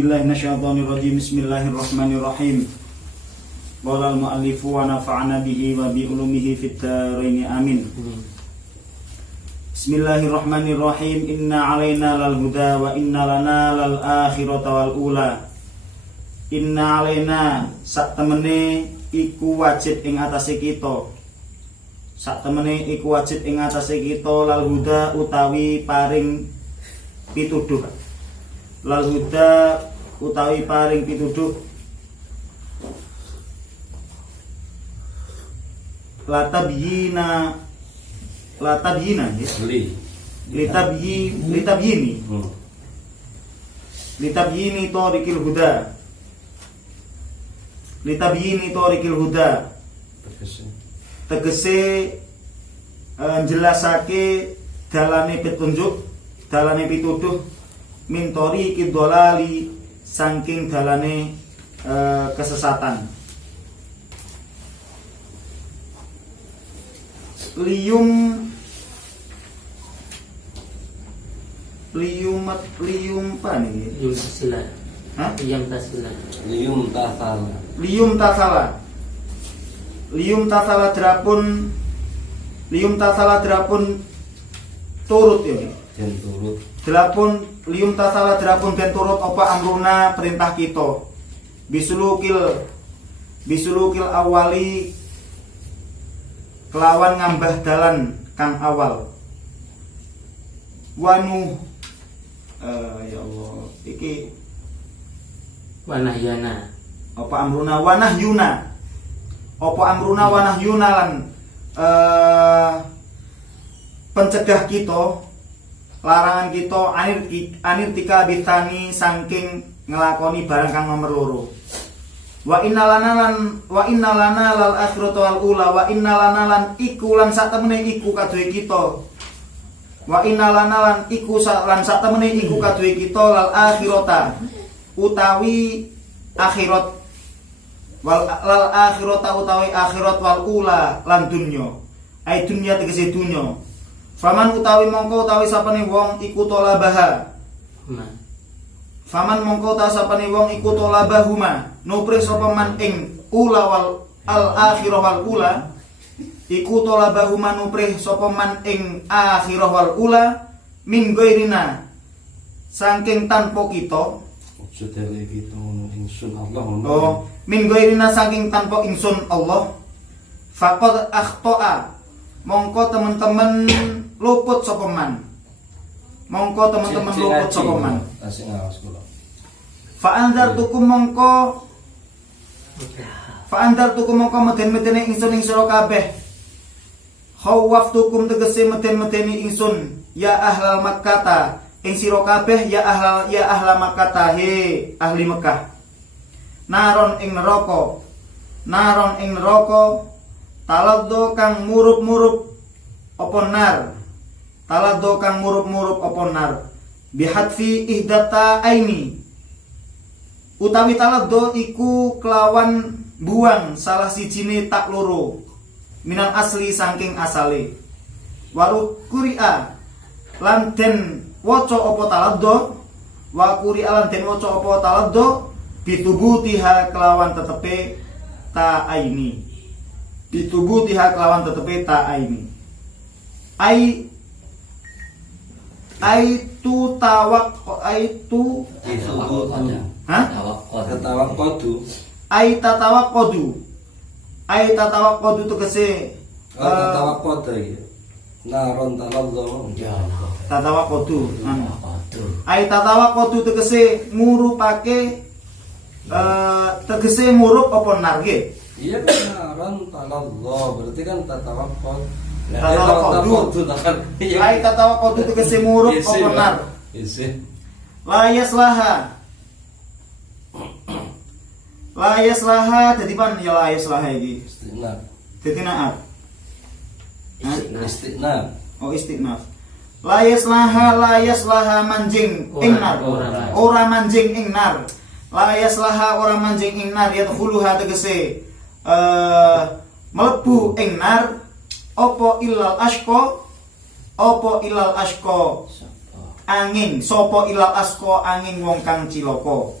billahi minasyaitonir rajim. Bismillahirrahmanirrahim. Qala al-mu'allifu wa nafa'ana bihi wa bi ulumihi fid dharain amin. Bismillahirrahmanirrahim. Inna 'alaina lal huda wa inna lana lal akhirata wal ula. Inna 'alaina sak temene iku wajib ing atase kita. Sak temene iku wajib ing atase kita lal huda utawi paring pituduh. Lal huda utawi paring pituduh. Latabyina ya. Litabyini tariqil huda. Litabyini tariqil huda. Tegese jelasake dalane petunjuk, dalane pituduh min tariqid dhalali saking dalane kesesatan. Liyum apa nih? Liyum tasala drapun turut ya. Den turut. Liyum tasala drapun den turut apa amruna perintah kita. Bisulukil awali kelawan ngambah dalan kang awal. Wanu ya Allah iki wanahyana apa amruna wanahyuna lan pencegah kita, larangan kita anir tika bitani saking ngelakoni barang kang nomor loro. Wa inna lana lal akhiratu wal ula. Wa inna lana lan iku lan sak temene iku kaduwe kita. Wa inna lana lan iku lan sak temene iku kaduwe kita lal akhirata utawi akhirat wal akhirata utawi akhirat wal ula lan dunya. Ai dunya tegese dunya. Faman utawi mongko utawi sapane wong iku tolabaha. Faman mongko ta sapane wong iku tolabahuma nupri sapa man ing ula wal al akhirah wal ula iku tolabahuma nupri sapa man ing akhirah wal ula min ghairina saking tanpa kita. Sedele kita ngono ingsun Allah ngono. Oh, min ghairina saking tanpa ingsun Allah. Faqad akhta'a mongko teman-teman luput sapa man. Mongko teman-teman luput sapa man. Asik ngawas kula. Fa'andartukum mongko meden-medene ingsun ing sira kabeh. Khawaftukum tegese meden-medeni ingsun ya ahlal Makkah ing sira kabeh ya ahla Makkah he ahli Mekah. Naron ing neraka taladdo kang murup-murup apa nar. Taladdo kang murup-murup apa nar. Bihadfi ihdata aini. Utawi taladdo iku kelawan buang salah sijine tak loro minal asli saking asale. Waru quri'a lan den waca apa taladdo wa quri'a lan den waca apa taladdo bitubutiha kelawan tetepe ta aini. Bitubutiha kelawan tetepe ta aini. Aitu tatawaqqadu tegese tatawaqqadu iki. Naron taladzo. Tatawaqqadu. Tatawaqqadu tegese ngurupake tegese murup apa nar nggih? Iya naron taladzo berarti kan tatawaqqad. Tatawaqqadu tegese murup apa nar? La yaslaha dadi pan ya la yaslaha iki. Istinaf. Dadi naat. Istinaf. Oh istinaf. La yaslaha manjing ing nar. Ora manjing ing nar. La yaslaha ora manjing ing nar yadkhuluha tegese mlebu ing nar apa ilal ashqa angin sapa ilal ashqa angin wong kang cilaka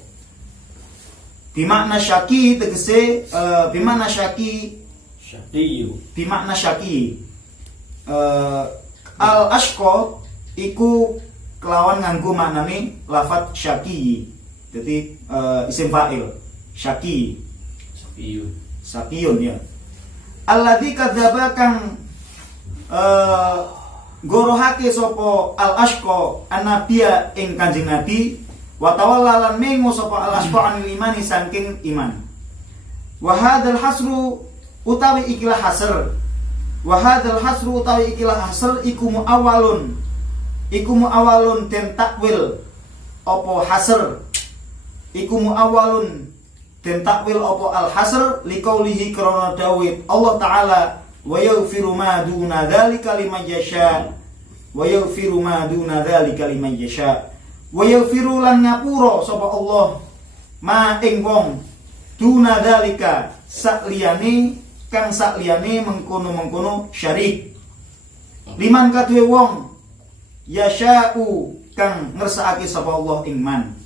Bimakna syaki tegese bimakna syaki Syaqiyu. bimakna syaki. Al ashqa iku kelawan nganggo maknane lafat syaki. Jadi isim fa'il syaki. Syaqiyu. Sakiyun ya. Alladzi kadzdzaba kang gorohake sapa al ashqa annabiya ing Kanjeng Nabi wa tawalla lan mengo sapa al ashqa anil imani saking iman. Wa hadzal hasru utawi ikilah hasr. Wa hadzal hasru utawi ikilah hasr iku muawwalun. Iku muawwalun den takwil apa hasr. Iku muawwalun den takwil apa al hasr liqaulihi krana dawid Allah taala wa yaghfiru ma duna dzalika liman yasha wa yaghfiru ma duna dzalika liman yasha wa yaghfiru lan ngapura sapa Allah ma ing wong duna dzalika sakliyane kang sakliyane mengkono-mengkono syirik liman kadue wong yasha'u kang ngersakake sapa Allah ing man.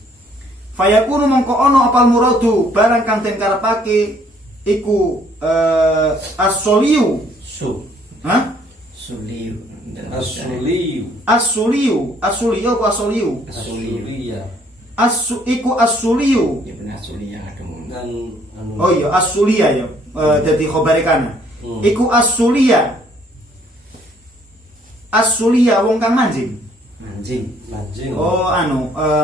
Fayakunu mongko ono apal muradu barang kang den karepake iku as-soliyu. Su. Hah? Suliu. As-suliyu. As-suliyu, as-suliyu apa as-suliyu? As-suliya. Iku as-suliyu. Ya benar suliya ketemu. Dan Oh iya, as-suliya ya. Dadi khabare kana. Iku as-suliya. As-suliya wong kang manjing. Anjing. Najin. Oh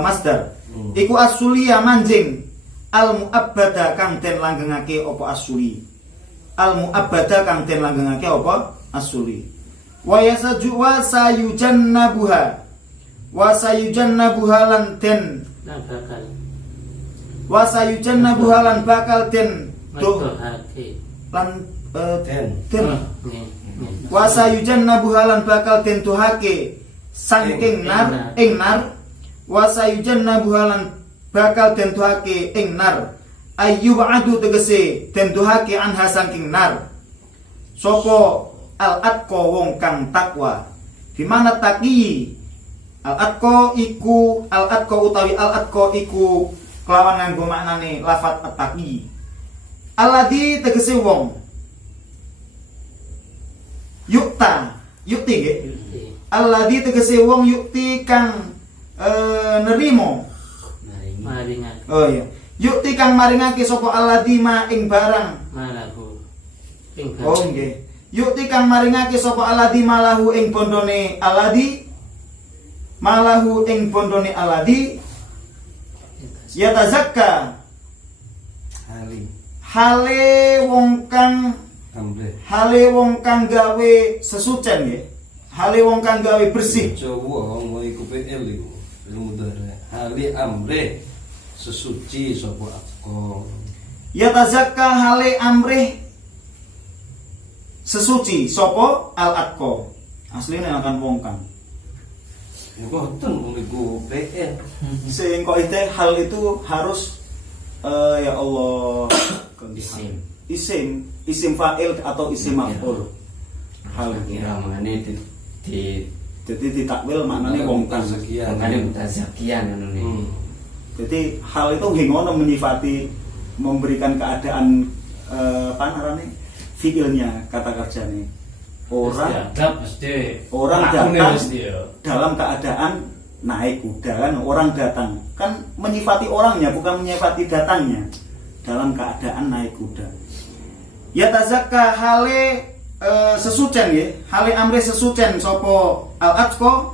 masdar. Iku as-suliya manjing al-mu'abbada kang den langgengake apa as-suli. Al-mu'abbada kang den langgengake apa as-suli. Wa yasaju wa sayujannabuha. Wa sayujannabuha lan den bakal wa sayujannabuha lan bakal den do medohake lan Den. wa sayujannabuha lan bakal den dohake saking nar ing nar wa sayujannabuha lan bakal den dohake ing nar ayyubadu tegese den dohake anha saking nar sapa al-atqa wong kang takwa di mana taqi al-atqa iku al-atqa utawi al-atqa iku kelawan nganggo maknane lafat at-taqi alladzi tegese wong yukti nggih alladzi tegese wong yukti kang nerimo maringat oh iya yukti kang maringake sapa alladzi ma ing barang malahu ing oh nggih yukti kang maringake sapa alladzi malahu ing bondone alladzi malahu ing bondone alladzi yatazakka Hali. hale wong kang Amre. hale wong kang gawe sesucen nggih hale wong kang gawe bersih Jawa mau iku PL iku. Film udara. Hali amre sesuci sapa atqa. yatazakka hale amrih sesuci sapa al-atqa asline akan wong kang Ya boten mau iku PL. sing kok itu hal itu harus ya Allah isim fa'il atau isim maf'ul hal Kira mangane di jadi ditakwil maknanya wong kang sekian. mangane mutazakian ngono ne. jadi hal itu hingono menyifati memberikan keadaan apa namanya fiilnya kata kerjanya orang datang dalam keadaan naik kuda kan orang datang kan menyifati orangnya bukan menyifati datangnya dalam keadaan naik kuda ya tazakka hale sesucen ya hale amre sesucen sopo al-atqa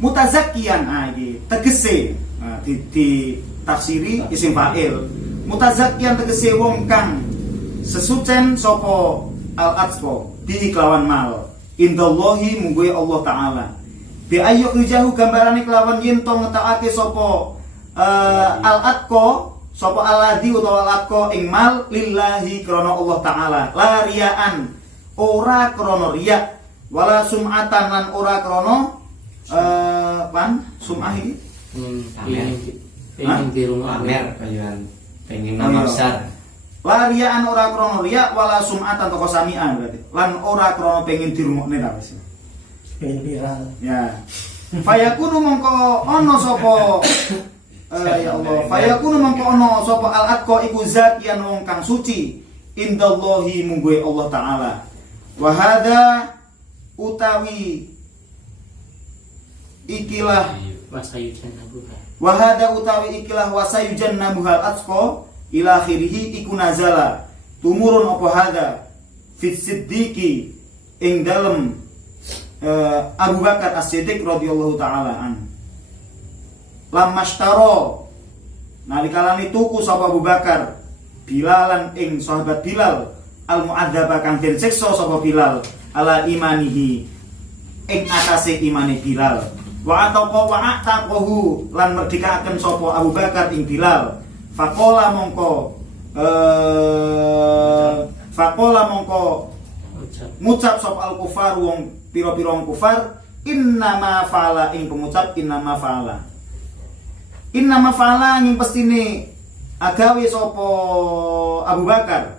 mutazakkian iki tegese di tafsiri isim fa'il mutazakkian tegese wong kang sesucen sopo al-atqa bi kelawan mal indallahi mungguhe Allah taala bi ayyuk rijahu gambarane kelawan yen to ngetokake sapa al-atqa sapa alladzi utawa al-atqa ing mal lillahi krana Allah taala la riyaan ora krana riya wala sum'atan lan ora krana sum'ah iki pengen di rumah Pamer kayuan pengen maksar. la riyaan ora krana riya wala sum'atan toko sami'an berarti lan ora krana pengen dirungokne ta wis viral. ya fayakunu mongko ana sapa ya Allah fayakunu mangkono sapa al atqa iku zakiyan wong kang suci indallahi mungguhe Allah taala wa hadza utawi ikilah wasayujannabuha wahada utawi ikilah wasayujannabuhal atqa ila akhirih iku nazala tumurun apa hada fit siddiqi ing dalem Abu Bakar As-Siddiq radhiyallahu taala an lamashtaro nalikalane tuku sapa Abu Bakar Bilalan ing sahabat Bilal al mu'adzaba kang den siksa sapa Bilal ala imanihi ing atase imane Bilal wa ataqahu lan merdekaken sapa Abu Bakar ing Bilal faqala mongko ucap ngucap sapa al kufar wong pira-pira wong kufar innama fa'ala ing pengucap innama fa'ala ing pestine agawe sapa Abu Bakar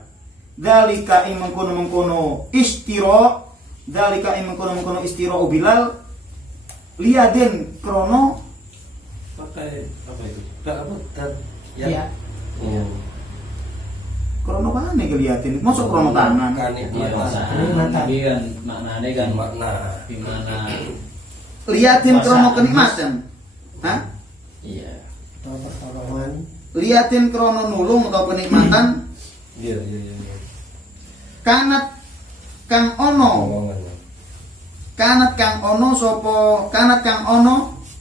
dalika ing mengkono-mengkono istira Bilal liaden krono pakai apa itu? Enggak apa? ya Oh. krono mana keliatin masuk krono tangan Iya, Kenikmatan. tapi kan maknanya kan Makna. gimana? liatin krono Puasa. kenikmatan hah Iya. liatin krono nulung atau kenikmatan Iya. kanat kang ono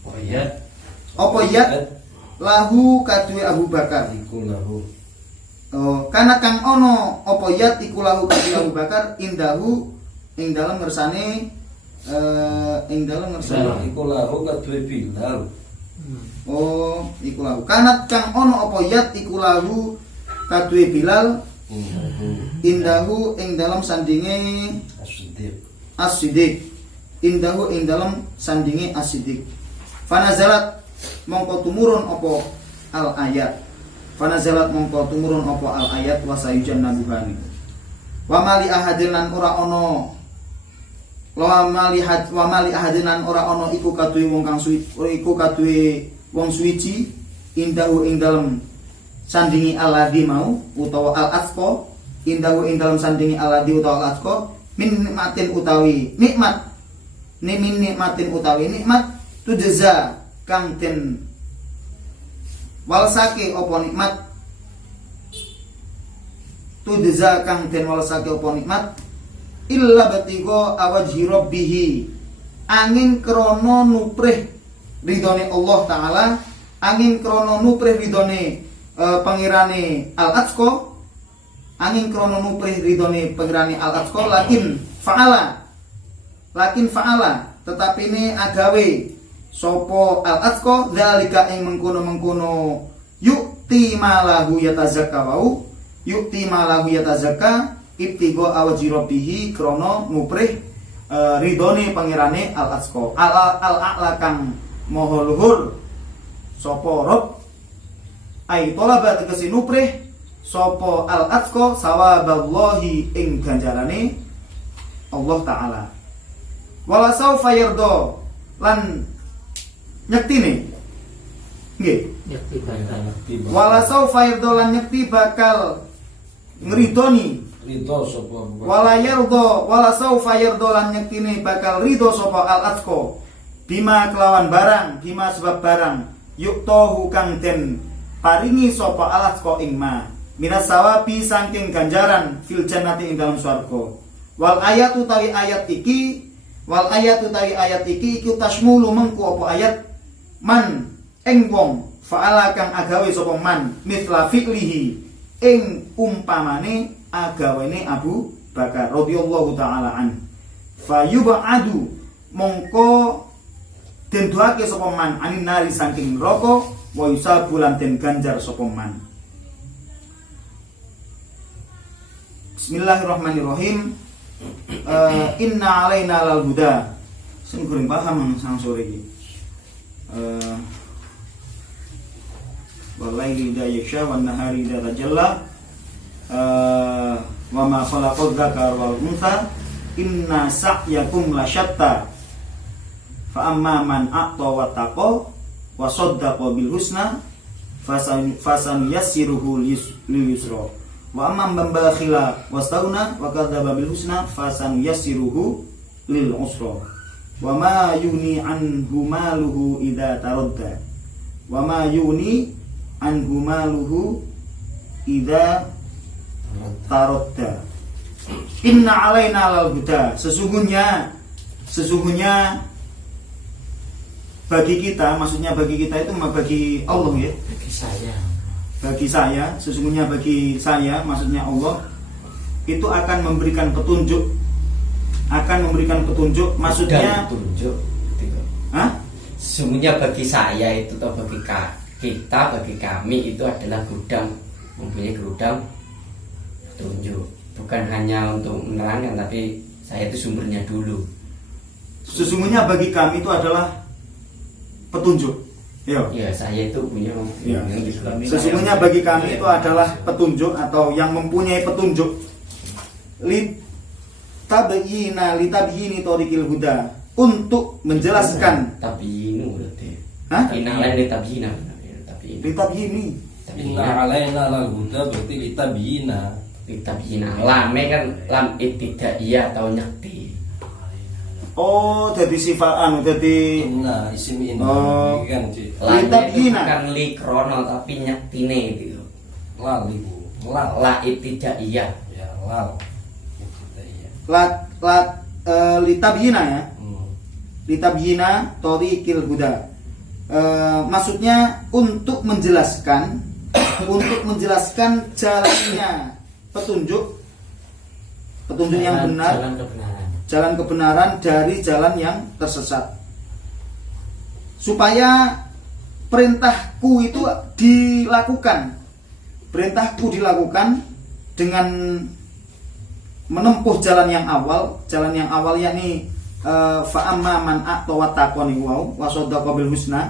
Oh iya. apa yat lahu kadue Abu Bakar Iku lahu. oh kanat kang ono apa yat iku lahu kadue Abu Bakar indahu ing dalem ngersane Iku lahu kadue Bilal. oh iku lahu kanat kang ono apa yat iku lahu kadue Bilal indahu ing dalem sandinge As-Siddiq. As-Siddiq indahu ing dalem sandinge As-Siddiq fanazalat mongko tumurun apa al ayat wasayujan nabuhani wa mali ahadin lan ora ono iku kaduwe wong suci indahu ing dalem sandingi alladhi mau utawa al atqa indahu ing dalem sandingi alladhi utawa al atqa min nikmatin utawi nikmat tujza kang den walsake apa nikmat illa batigo awajhi rabbihi angin krono nuprih ridone Allah taala angin krono nuprih ridone pangirane al-atqa angin krono nuprih ridone pangirane al-atqa lakin fa'ala tetapi ini agawe sopo al-atqa dzalika ing mengkono-mengkono yu'ti malahu yatazakka ibtigo awji rabbihi krono nuprih ridone pangirane al-atqa al-a'la kang maha luhur sopo rob ai talaba tegese nuprih sopo al-atqa sawaballahi ing ganjarane Allah taala wala saufa yardo lan nyektine nggih yakti bakal wala saufa yardo lan nyekti bakal ngridoni Ridho sapa Abu Bakar. wala saufa yardo lan nyektine bakal ridho sapa al-atqa bima kelawan barang bima sebab barang yuktohu kang den paringi sapa al-atqa ing ma minas sawabi saking ganjaran fil jannati ing dalam swarga wal ayatu tawi ayat iki iku tasmulu mengku apa ayat man ing wong fa'ala kang agawe sapa man mithla fi'lihi ing umpamane agawene Abu Bakar radhiyallahu taala an fayub'adu mongko den duake sapa man anin nari saking neraka wa yusabu lan den ganjar sapa man. Bismillahirrahmanirrahim. Inna alaina lal huda. Sing kurang paham sang sore iki. Wallahi idza yaksha wan nahari idza tajalla. Wa ma khalaqad dzakara wal untha inna sa'yakum lasyatta. Fa amma man a'ta wa taqa wa saddaqa bil husna fasanuyassiruhu lil yusra. Wa amman man bakhila wastaghna wa kadzdzaba bil husna fasanuyassiruhu lil usra. Wa ma yuni anhu maluhu idza taradda. Wa ma yuni anhu maluhu idza taradda. Inna alaina lal huda. Sesungguhnya bagi kita, maksudnya bagi kita itu bagi Allah ya. Bagi saya, sesungguhnya bagi saya, maksudnya Allah itu akan memberikan petunjuk. Maksudnya petunjuk. Hah? Sesungguhnya bagi saya itu atau bagi kita, bagi kami itu adalah gudang, mempunyai gudang petunjuk. Bukan hanya untuk menerangkan, tapi saya itu sumbernya dulu. Sesungguhnya bagi kami itu adalah petunjuk. Ya, saya itu punya Ya. yang di kami. Sesungguhnya bagi kami itu adalah petunjuk atau yang mempunyai petunjuk. Litabyini thoriqil huda, untuk menjelaskan. Tabyinu berarti. Hah? Inalaini tabyina. Litabyini. Inna alaina lal huda berarti litabiyina. Tabyina. Lame kan lam ibtidaiyah atau nyakti. Oh, jadi sifat jadi Inna isim inna Oh. kan Ci. Lame itu Litabiyina. bukan li krono tapi nyaktine itu. Lal ibu. Lal. La ibtidaiyah. Ya lal. Itu iya. litabyina ya. Litabyina thoriqil huda. Maksudnya untuk menjelaskan jalannya petunjuk yang benar, jalan kebenaran dari jalan yang tersesat, supaya perintahku itu dilakukan dengan menempuh jalan yang awal yakni fa amma man a'ta wa taqani wa saddaqa bil husna,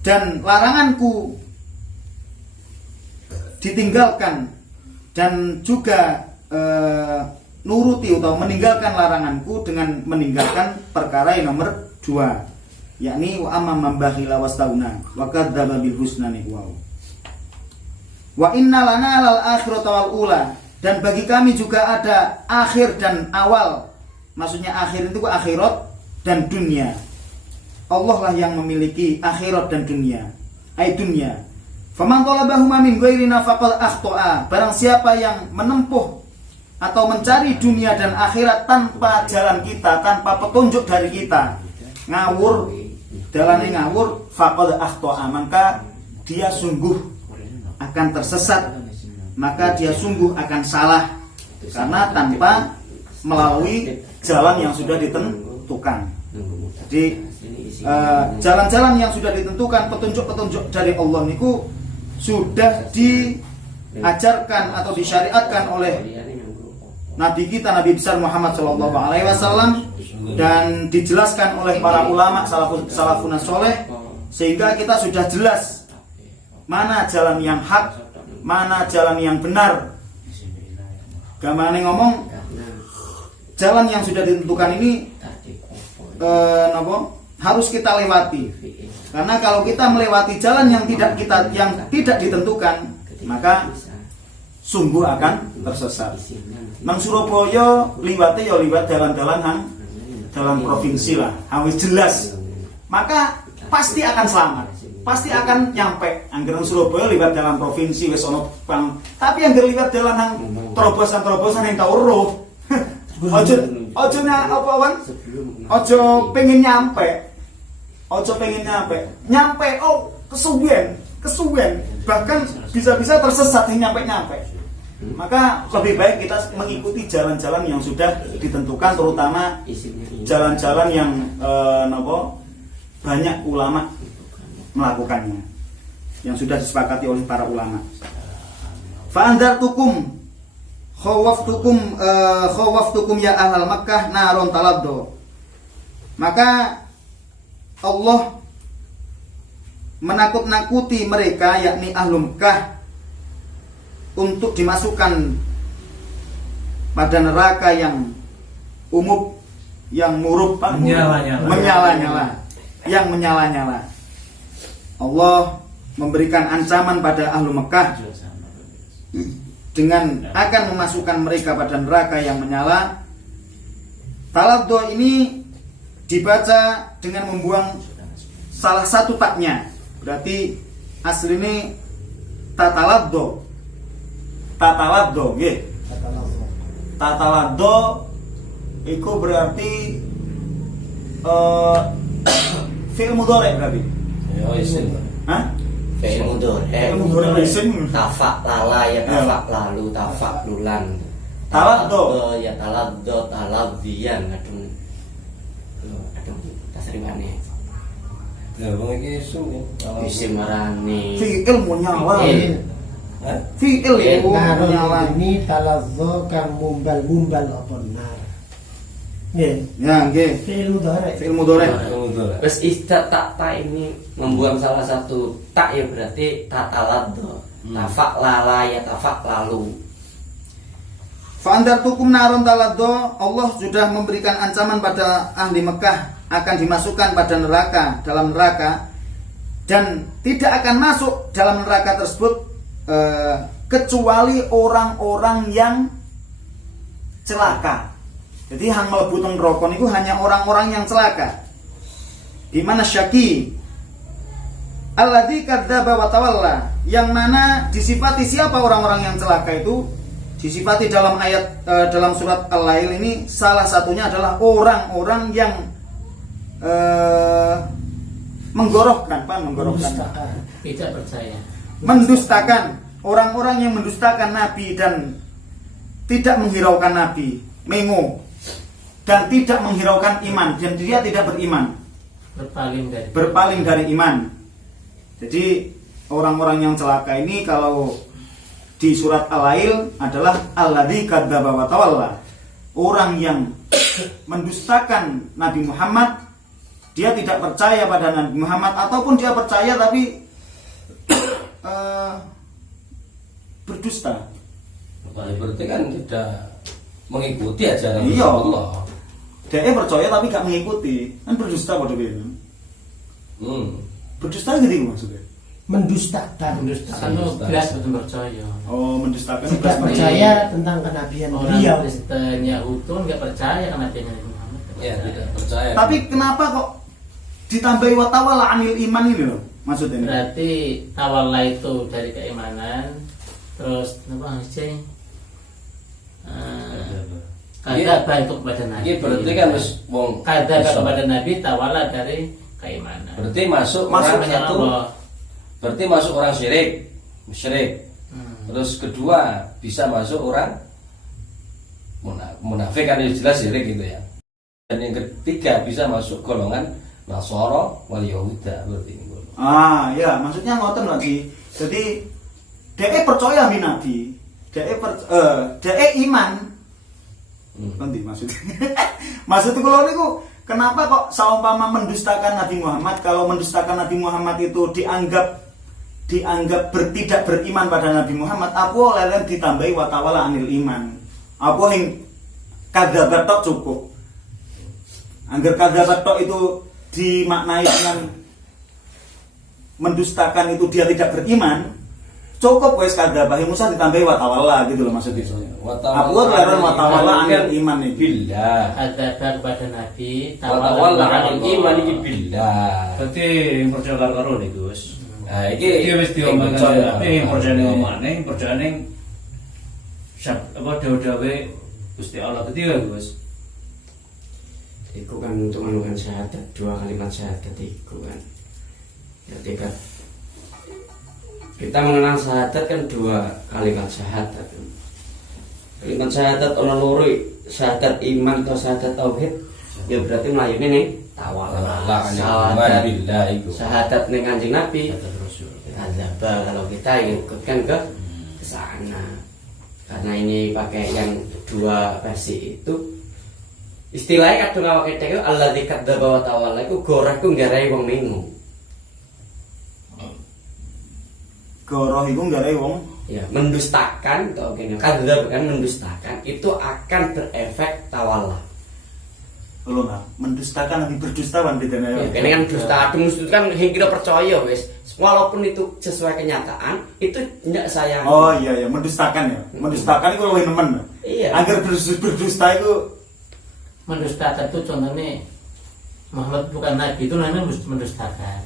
dan laranganku ditinggalkan dan juga nuruti atau meninggalkan laranganku dengan meninggalkan perkara yang nomor 2, yakni wa amma man bakhila wastaghna wa kadzdzaba bil husna wa inna lana lal akhirata wal ula, dan bagi kami juga ada akhir dan awal. Maksudnya akhir itu akhirat dan dunia. Allah lah yang memiliki akhirat dan dunia. Dunia. Faman talabahuma min ghairina faqad akhta'a. Barang siapa yang menempuh atau mencari dunia dan akhirat tanpa jalan kita, tanpa petunjuk dari kita, ngawur, jalannya ngawur, faqad akhta'a, maka dia sungguh akan tersesat, maka dia sungguh akan salah, karena tanpa melalui jalan yang sudah ditentukan. Jadi jalan-jalan yang sudah ditentukan, petunjuk-petunjuk dari Allah niku sudah diajarkan atau disyariatkan oleh Nabi kita, Nabi besar Muhammad SAW, dan dijelaskan oleh para ulama salafun saleh, sehingga kita sudah jelas mana jalan yang hak, mana jalan yang benar. Gamane ngomong, jalan yang sudah ditentukan ini harus kita lewati. Karena kalau kita melewati jalan yang tidak ditentukan, maka sungguh akan tersesat. Nang Surabaya liwate ya liwat jalan-jalan jalan provinsi lah, harus jelas. Maka pasti akan selamat, pasti akan nyampe. Angger Surabaya liwat jalan provinsi wis ono bang, tapi angger liwat jalan nang terobosan-terobosan yang tau roh. Ojo apa wan? Ojo pengen nyampe. Nyampe kesuwen. Bahkan bisa-bisa tersesat hingga nyampe. Maka lebih baik kita mengikuti jalan-jalan yang sudah ditentukan, terutama jalan-jalan yang banyak ulama melakukannya, yang sudah disepakati oleh para ulama. Fa'andartukum khawaftukum ya ahlal Makkah naron taladdo. Maka Allah menakut-nakuti mereka, yakni ahlu Makkah, untuk dimasukkan pada neraka yang umum, yang murub, menyala-nyala. Allah memberikan ancaman pada ahlu Mekah dengan akan memasukkan mereka pada neraka yang menyala. Taladdo ini dibaca dengan membuang salah satu taknya. Berarti asli ini tataladdo. Tataladdo, nggih. Tataladdo itu berarti fi'il mudhari berarti. Ya isim. Hah? Fi'il mudhari. Fi'il mudhari isim. Tafak lala ya tafak lalu tafak lulan. Taladdo. Ya taladdo taladdiyan kadung tasrifane. Ya wong iki isim ya. Isim marani. Fi'il munyawal. Hah? Fi'il itu Narun munyawal. ini talazzo kang mumbal apa nar. Nggih. Ya, nggih. Fi'il mudhari. Fi'il mudhari. Terus istilah tak ini membuang salah satu tak ya berarti tataladdo. Tafak lala ya tafak lalu. Fa'andartukum naron taladdo, Allah sudah memberikan ancaman pada ahli Mekah akan dimasukkan pada neraka, dalam neraka, dan tidak akan masuk dalam neraka tersebut kecuali orang-orang yang celaka. Jadi hang mlebu teng neraka niku hanya orang-orang yang celaka. Di mana syaki alladzi kadzdzaba wa tawalla, yang mana disifati siapa orang-orang yang celaka itu? Disifati dalam ayat dalam surat Al-Lail ini salah satunya adalah orang-orang yang menggorohkan, Pak, menggorohkan, Tidak percaya. mendustakan, orang-orang yang mendustakan Nabi dan tidak menghiraukan Nabi, mengo, dan tidak menghiraukan iman, dan dia tidak beriman, berpaling dari iman. Jadi orang-orang yang celaka ini kalau di surat Al-Lail adalah alladzi kadzdzaba wa tawalla, orang yang mendustakan Nabi Muhammad, dia tidak percaya pada Nabi Muhammad, ataupun dia percaya tapi berdusta. Berarti kan tidak mengikuti ajaran Iya. Allah. Dia percaya tapi gak mengikuti, kan berdusta pada dia. Berdusta gitu maksudnya. Mendustakan. Kalau belas betul percaya. Oh, mendustakan Tidak belas percaya tentang kenabian Orang beliau. Kristen Yahudi nggak percaya karena Nabi Muhammad. Ya, tidak percaya. Tapi kenapa kok ditambahi wa tawalla anil iman ini loh? Maksudnya ini? Berarti tawalla itu dari keimanan. Terus apa sih? Kadzdzaba itu kepada Nabi. Ini berarti kan wis wong Kadzdzaba kepada Nabi, tawalla dari keimanan. Berarti masuk Masuk orang Karena satu. Allah. Berarti masuk orang musyrik. Terus kedua bisa masuk orang munafik, kan jelas syirik gitu ya. Dan yang ketiga bisa masuk golongan Nasara wal Yahuda, berarti ini. Ah, ya, maksudnya ngoten lagi. Jadi dia percaya di Nabi, dia iman. Nanti maksudnya. Maksudnya kalau niku kenapa kok saumpama mendustakan Nabi Muhammad? Kalau mendustakan Nabi Muhammad itu dianggap tidak beriman pada Nabi Muhammad, apa lelen ditambahi wa tawalla anil iman. Apa yang kadzabat tok cukup. Angger kadzabat tok itu dimaknai dengan mendustakan itu dia tidak beriman, cukup wes kadzabah Musa ditambahi wa tawalla gitu loh maksudnya. Apa leren wa tawalla anil iman iki. Billah. Kadzdzaba kepada Nabi, Wa tawalla anil iman iki billah. Berarti yang percaya karo nih Gus. Nah, iki Dia wis diomongkan tapi yang percaya ning omane, percaya ning apa dawe-dawe Gusti Allah ketiga Gus. Itu kan untuk menunggu syahadat, 2 kalimat syahadat itu kan. Jadi kan kita mengenal syahadat kan 2 kalimat syahadat. Kalimat syahadat ono loro, syahadat iman atau syahadat tauhid. Ya berarti melayani nih tawalla. Syahadat billah itu. Syahadat ning Kanjeng Nabi. Rasul. Kadzdzaba kalau kita ikutkan ke sana. Karena ini pakai yang 2 versi itu. Istilahnya kadung awake dhewe alladzi kadzdzaba wa tawalla iku gorah ku nggarai wong mengu. Goroh iku nggare wong Ya, mendustakan atau kene kadzdzab kan mendustakan itu akan berefek tawalla. Lho nah, mendustakan lebih berdustawan bedanya. Ya, ini kan dusta adem itu kan yang kita percaya wis. Walaupun itu sesuai kenyataan, itu tidak saya. Oh iya ya, mendustakan ya. Mendustakan itu lebih nemen. Iya. Agar berdusta itu Mendustakan itu contohnya Muhammad bukan nabi, itu namanya mendustakan.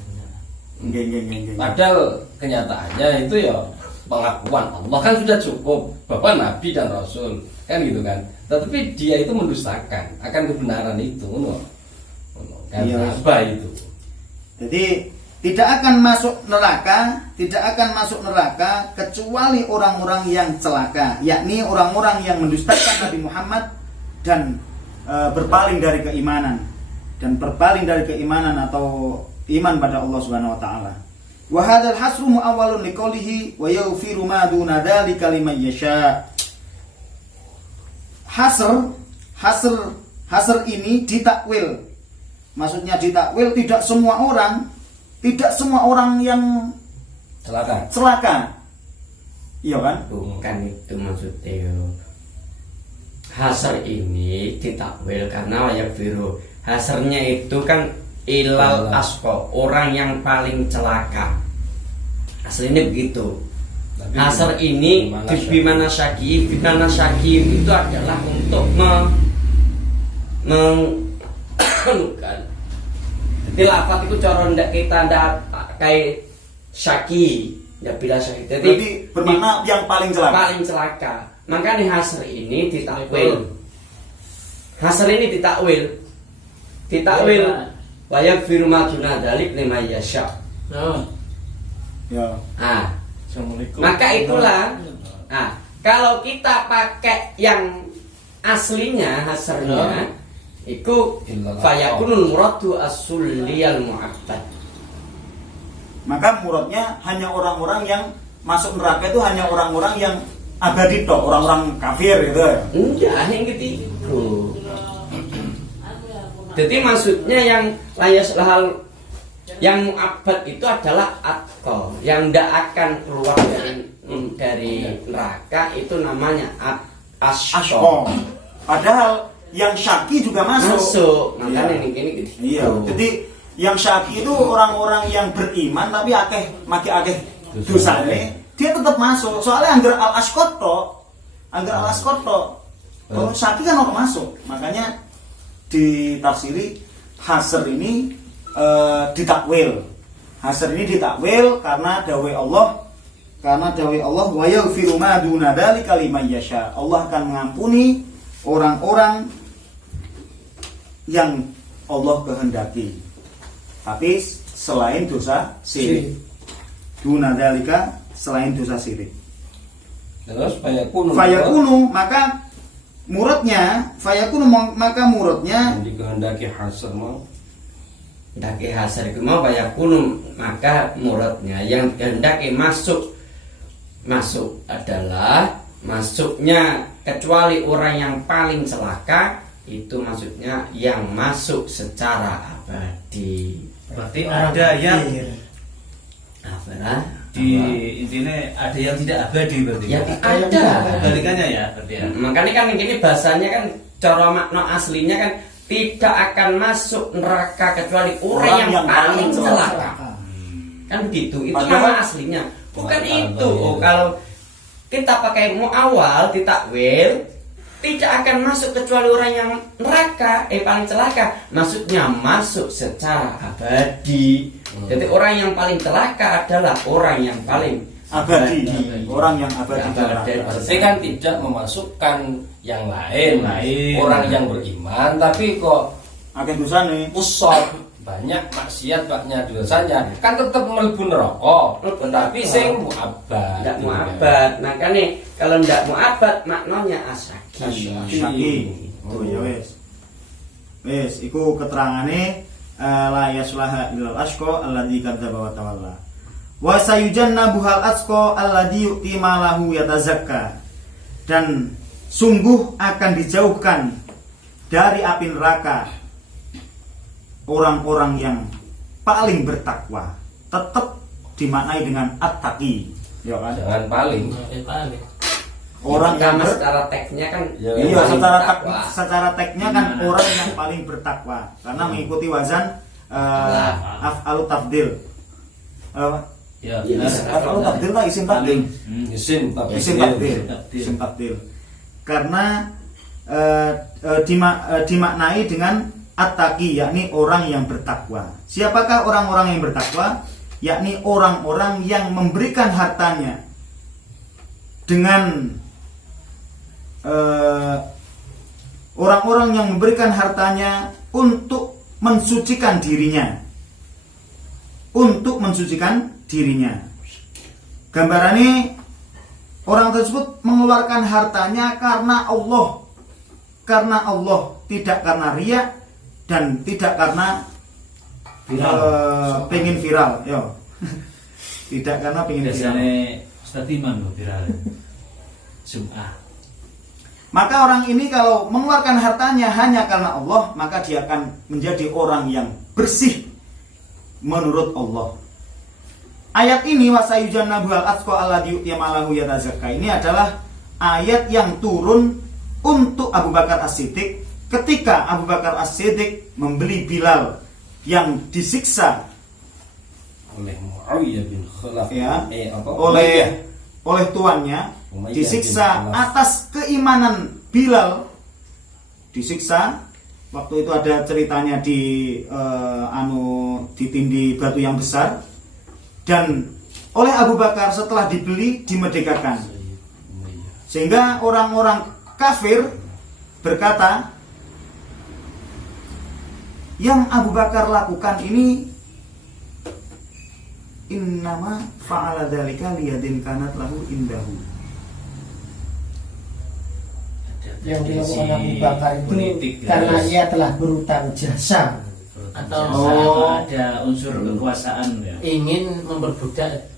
nggih. Padahal kenyataannya itu ya pengakuan Allah kan sudah cukup bahwa Nabi dan Rasul kan gitu kan. Tetapi dia itu mendustakan akan kebenaran itu, kan Iya. apa itu? Jadi tidak akan masuk neraka kecuali orang-orang yang celaka, yakni orang-orang yang mendustakan Nabi Muhammad dan berpaling dari keimanan atau iman pada Allah Subhanahu wa taala. Wa hadzal hasru muawwalun liqaulihi wa yaghfiru ma duna dzalika liman yasha. Hasr ini ditakwil. Maksudnya ditakwil tidak semua orang yang celaka. Iya kan? Bukan itu maksudnya. Hasr ini ditakwil karena wayak biru. Hasrnya itu kan ilal asqa, orang yang paling celaka. Aslinya begitu. Tapi Hasr ini bimana syaki itu adalah untuk bukan. Jadi lafaz itu cara kita ndak kayak syaki, ndak bila syaki. Jadi bermakna yang paling celaka. Paling celaka. Makanya hasr ini ditakwil. Hasr ini ditakwil. Wayak firma duna dalik lima yasha. Oh, Ya. Ah, Assalamualaikum. maka itulah. Kalau kita pakai yang aslinya hasrnya, itu fayakunul muradu as-sulliyal mu'abbad. Maka muradnya hanya orang-orang yang masuk neraka itu hanya orang-orang yang abadi toh, orang-orang kafir gitu. Enggak, yang ketiga. Jadi maksudnya yang layas lahal yang mu'abbad itu adalah atqa, yang tidak akan keluar dari neraka, itu namanya Ashqa. ashqa. Padahal yang syaki juga masuk. Makanya Iya. ini gitu. Iya. Jadi yang syaki itu orang-orang yang beriman tapi akeh dosane, dia tetap masuk. Soalnya anggar al-asqoto. Kalau syaki kan orang masuk. Makanya ditafsiri hasr ini ditakwil. Hasr ini ditakwil karena dawai Allah wa yaghfiru ma duna dzalika liman yasha. Allah akan mengampuni orang-orang yang Allah kehendaki. Tapi selain dosa syirik. Duna dzalika, selain dosa syirik. Terus Fayakunu maka muradnya yang dikehendaki hasr mau Hendaki hasar itu mau bayakunu, maka muradnya yang hendaki masuk adalah masuknya kecuali orang yang paling celaka, itu maksudnya yang masuk secara abadi. Berarti ada yang Apa? di intinya ada yang tidak abadi berarti. Ya ada. Kebalikannya ya berarti ya. Makanya kan ini bahasanya kan cara makna aslinya kan tidak akan masuk neraka kecuali orang yang paling celaka. Kan begitu. Itu nama aslinya. Bukan itu. Kalau kita pakai muawal ditakwil, tidak akan masuk kecuali orang yang neraka, paling celaka. Maksudnya masuk secara abadi. Jadi orang yang paling celaka adalah orang yang paling abadi. Orang yang abadi. Berarti kan tidak memasukkan yang lain. Orang yang beriman tapi kok Akeh dosane. usot banyak maksiat banyak dosanya kan tetap mlebu neraka. Tetapi sing mu'abbad. tidak mu'abbad. Makanya kalau tidak mu'abbad maknanya asyaki. Syaki. Oh ya wes. Wes, iku keterangane la yaslaha illal ashqa alladzi kadzdzaba wa tawalla. Wa sayujannabu hal asqa alladzi yu'ti malahu yatazakka. Dan sungguh akan dijauhkan dari api neraka orang-orang yang paling bertakwa. Tetap dimaknai dengan at-taqi. Ya kan? Jangan paling. paling. orang yang Karena secara teksnya kan Ya, iya paling takwa. secara teksnya kan orang yang paling bertakwa karena mengikuti wazan af'alu tafdil. Ya, Iya, benar. Af'alu tafdil lah isim tafdil. Isim tapi Isim tafdil. Isim tafdil. Karena dimaknai dengan at-taqi, yakni orang yang bertakwa. Siapakah orang-orang yang bertakwa? Yakni orang-orang yang memberikan hartanya dengan orang-orang yang memberikan hartanya untuk mensucikan dirinya. Untuk mensucikan dirinya. Gambarannya orang tersebut mengeluarkan hartanya karena Allah. Karena Allah, tidak karena riya dan tidak karena pengen viral, yo. Tidak karena pengen viral. Biasanya Ustaz Iman loh viral. Sum'ah. Maka orang ini kalau mengeluarkan hartanya hanya karena Allah, maka dia akan menjadi orang yang bersih menurut Allah. Ayat ini wasayujannabu al-atqa alladhi yu'ti malahu yatazakka. Ini adalah ayat yang turun untuk Abu Bakar As-Siddiq ketika Abu Bakar As-Siddiq membeli Bilal yang disiksa oleh Muawiyah bin Khalaf ya, Umayyah. oleh tuannya, Umayyah disiksa bin Khalaf. atas keimanan Bilal, disiksa. Waktu itu ada ceritanya ditindih batu yang besar, dan oleh Abu Bakar setelah dibeli dimerdekakan, sehingga orang-orang kafir berkata, yang Abu Bakar lakukan ini innama fa'ala dzalika liyadin kanat lahu indahu. Yang dilakukan Abu Bakar itu Politik, karena ya. ia telah berutang jasa. Atau Ada unsur kekuasaan ya. ingin memperbudak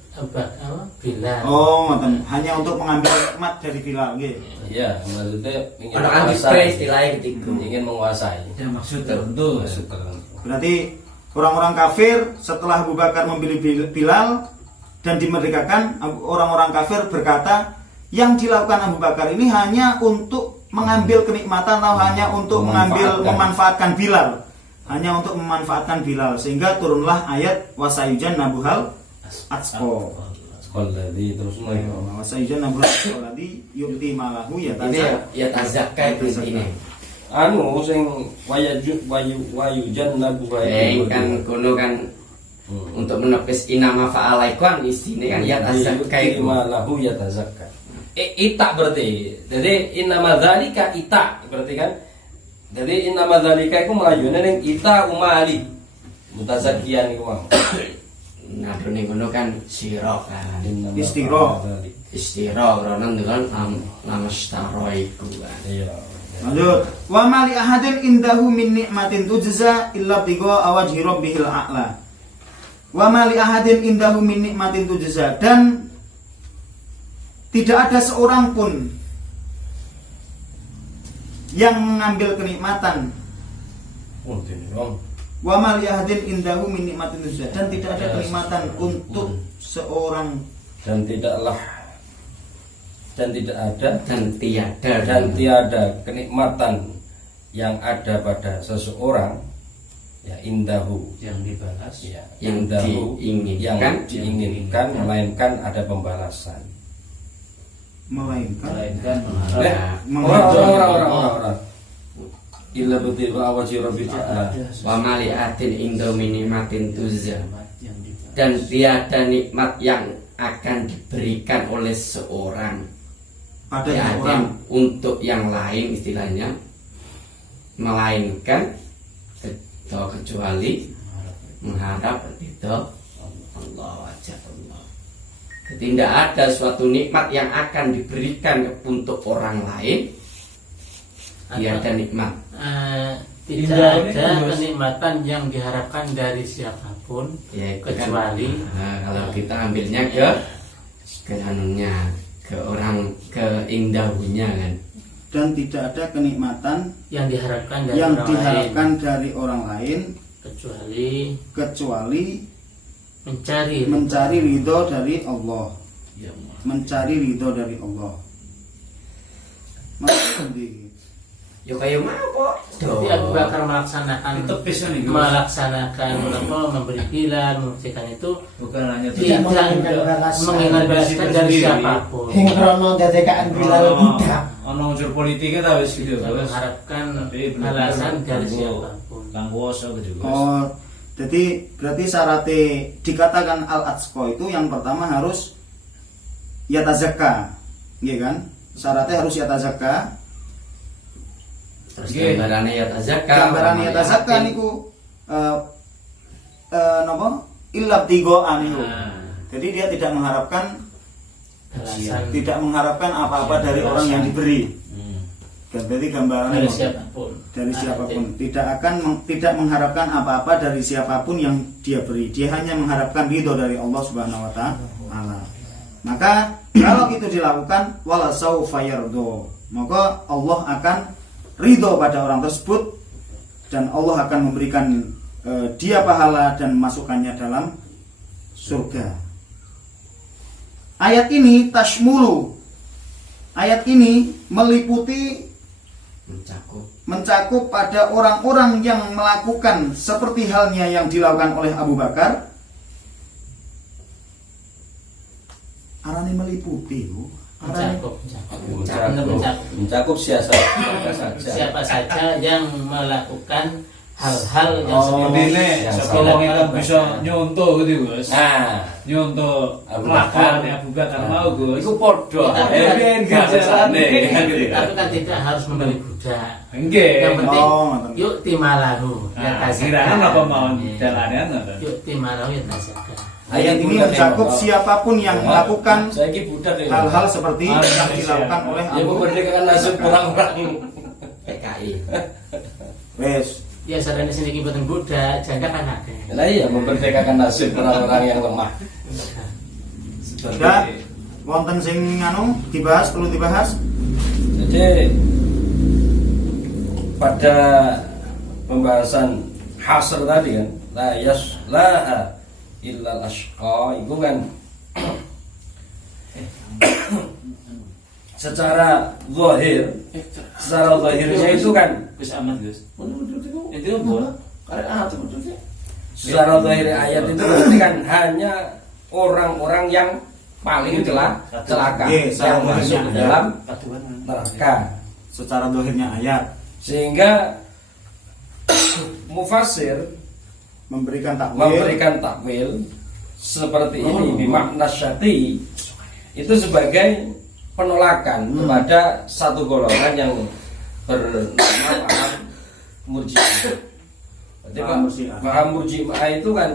Bilal. Oh, ngoten. Hanya untuk mengambil nikmat dari Bilal nggih. Iya, maksudnya ingin Orang anti istilahnya ketika. ingin menguasai. Ada maksud tertentu. Maksud tertentu. Berarti orang-orang kafir setelah Abu Bakar membeli Bilal dan dimerdekakan, orang-orang kafir berkata, yang dilakukan Abu Bakar ini hanya untuk mengambil kenikmatan atau hanya untuk memanfaatkan Bilal. Hanya untuk memanfaatkan Bilal, sehingga turunlah ayat wasayujannabuhal atqa. Qalladzi terus Wasayujannabuhal atqa alladzi yu'ti malahu Ini yatazakka. ya tazakka itu ini. anu sing wayujan nabu Kan kuno kan untuk menepis inama fa'ala itu kan isine kan ya tazakka itu. malahu ya tazakka. Ita berarti. Jadi innama dzalika ita berarti kan. Jadi innama dzalika iku melayune ning ita umali. Mutazakkian iku mau. Nah, dene kuno kan sira kan. Istiro. Istira ronan dengan namastaro iku kan. Iya. Lanjut. Wa ma li ahadin indahu min nikmatin tujza illa tiga awajhi rabbihil a'la. Wa ma li ahadin indahu min nikmatin tujza, dan tidak ada seorang pun yang mengambil kenikmatan. Oh, ini dong. Wa ma li ahadin indahu min nikmatin tujza, dan tidak ada kenikmatan untuk seorang, Dan tidak ada dan tiada kenikmatan yang ada pada seseorang ya indahu Yang dibalas. ya Yang indahu diinginkan. yang diinginkan melainkan ada pembalasan. melainkan Orang. Illa betul awaji rabbika. wa mali'atin indo minimatin tuzza, Yang dibalas. dan tiada nikmat yang akan diberikan oleh seorang pada ya, seorang untuk yang lain istilahnya, melainkan kecuali mengharap itu Allah aja Allah. Jadi tidak ada suatu nikmat yang akan diberikan untuk orang lain. Tiada nikmat. Tidak Indah ini ada terus. kenikmatan yang diharapkan dari siapapun Ya, itu kan. kecuali Nah, kalau kita ambilnya ke anunya, ke orang, ke indahunya kan. dan tidak ada kenikmatan yang diharapkan dari yang orang diharapkan lain dari orang lain kecuali mencari ridho dari Allah. Ya Allah. Mencari ridho dari Allah. Maksudnya ndi? Yo kaya mau kok. Jadi Abu Bakar melaksanakan Ditepis kan itu. melaksanakan apa, memberi pilar, mengerjakan itu Bukan hanya tidak mengingat balasan dari siapapun. Hing krono dadekaken Bilal budak. ono unsur politiknya ta wis gitu Tidak Bos. mengharapkan Tapi balasan dari kanggo- siapapun. kanggo woso gitu Bos. Oh, jadi berarti syaratnya dikatakan al-atqo itu yang pertama harus yatazakka, iya kan? Syaratnya harus yatazakka. Terus Nggih. gambarane ya tazakka. Gambaran yatazakka niku napa? Illa tigoan niku. Nah. Jadi dia tidak mengharapkan Balasan apa-apa dari orang yang diberi. Hmm. Dan berarti gambarannya dari ngoten. siapapun. Dari siapapun tidak mengharapkan apa-apa dari siapapun yang dia beri. Dia hanya mengharapkan ridho dari Allah Subhanahu wa taala. Maka kalau itu dilakukan wala saufa yardo, maka Allah akan ridho pada orang tersebut dan Allah akan memberikan dia pahala dan masukkannya dalam surga. Ayat ini tashmulu. Ayat ini meliputi mencakup pada orang-orang yang melakukan seperti halnya yang dilakukan oleh Abu Bakar. Arane meliputi, Bu. Arane mencakup siapa saja. Siapa saja yang melakukan hal-hal yang Oh, ini yang sapa wong ingkang bisa nyontoh gitu Bos. Nah, Nyontoh Abu Bakar. lakone Abu Bakar mau Gus. itu podo. Ya, Ben gajarane kan gitu kan. Tapi kan tidak harus membeli budak. Nggih. Yang penting ngoten. yuk timalahu Nah, kirakan apa mau dalanan ngoten. Yuk timalahu ya tazakka. Ayat ini mencakup siapapun yang melakukan saya ki budak ya. hal-hal seperti yang dilakukan oleh Ya Abu memerdekakan nasib orang-orang. PKI. Wes. Ya sarane sini ki boten budak, janda kan akeh. Lah iya memerdekakan nasib orang-orang yang lemah. Sudah wonten sing anu dibahas, perlu dibahas. Jadi pada pembahasan hasr tadi kan, la yaslaha illal ashqa itu kan secara zahirnya itu kan Gus amat Gus. Itu apa? secara zahir ayat itu berarti kan hanya orang-orang yang paling celaka Yes, yang secara masuk ke zahirnya dalam Katuan. neraka. Secara dohirnya ayat Sehingga mufasir memberikan takwil. memberikan takwil seperti ini bimakna syati itu sebagai penolakan kepada satu golongan yang bernama paham murji'ah. Jadi Paham murji'ah. paham murji'ah itu kan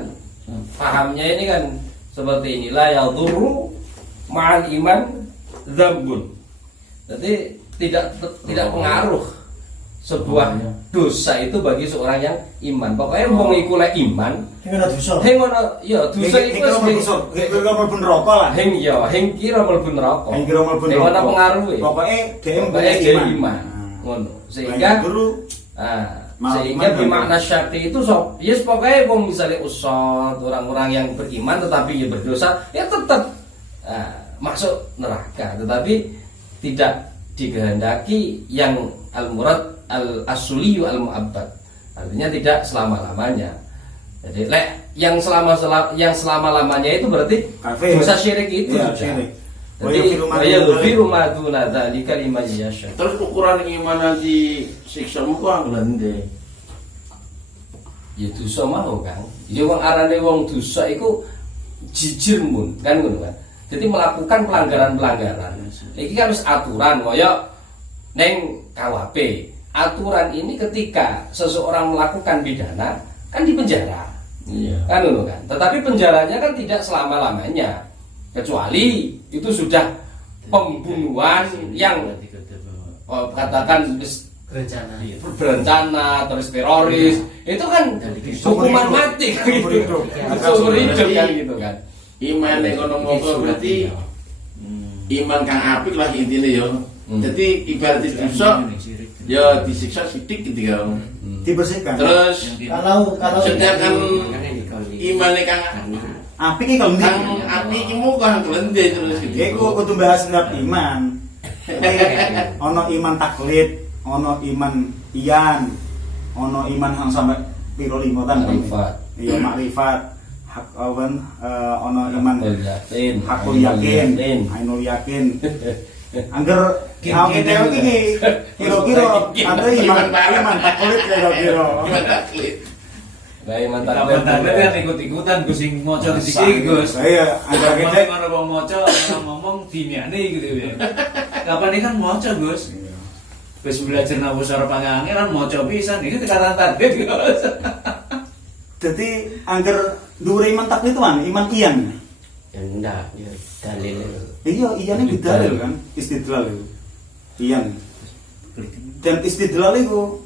pahamnya ini kan seperti inilah ya dzurru ma'al iman dzambun. Jadi tidak pengaruh sebuah dosa itu bagi seorang yang iman. Pokoknya wong iku lek iman, Hing ana dosa. heng ngono ya dosa iku wis kira mlebu neraka lah. heng ya heng kira mlebu neraka. Heng kira mlebu Heng neraka. ana pengaruhe. Pokoknya dia Pokoknya punya dia iman. iman. Nah. Ngono. Baik Sehingga guru sehingga iman bermakna syarti itu yes pokoknya wong misalnya usot orang-orang yang beriman tetapi ya berdosa ya tetap masuk neraka, tetapi tidak dikehendaki yang al-murad al-asuliyu al-mu'abbad, artinya tidak selama-lamanya. Jadi yang selama-lamanya itu berarti Kafir. dosa syirik itu Iya, sudah. syirik. Jadi wayaghfiru ma duna dzalika liman yasha. Terus ukuran iman nanti siksa muka ngelende. Ya dosa mau kan. Ya wong arane wong dosa iku jijir mun kan ngono kan. Jadi melakukan pelanggaran-pelanggaran. Iki kan harus aturan kaya neng KWP. Aturan ini ketika seseorang melakukan pidana kan di penjara. Iya. Kan ngono kan. Tetapi penjaranya kan tidak selama-lamanya. Kecuali itu sudah pembunuhan yang katakan berencana terus teroris, itu kan hukuman mati kan gitu. Seumur hidup kan gitu kan. Iman yang ngomong berarti iman kang apik lah intinya ya. Jadi ibarat dosa ya disiksa sidik gitu ya. dibersihkan. Terus Kalau sedangkan iman kang Apik iki kalau kang api ki muka kang kelende terus gitu. iku kudu bahas bab iman. Ono iman taklid, ono iman iyan, ono iman yang sampai piro limotan. Makrifat. Iya makrifat. Hak awan ono iman Hakul yakin. hakul yakin, ainul yakin. Angger awake dhewe iki kira-kira ada iman taklid kira-kira. Iman taklid. Nah, iman Kapan taklid. kan ikut-ikutan Gus sing maca iki Gus. Saya angger Kapan gede. mana wong maca orang ngomong dimiane gitu ya. Kapan ini kan maca Gus. Wis belajar nawu sora pangange kan maca pisan iki tekatan target Gus. Jadi angger dhuwur iman taklid itu kan iman iyan. Ya enggak, ya dalil. Iya, iyan itu dalil kan, istidlal itu. Iyan. Dan istidlal itu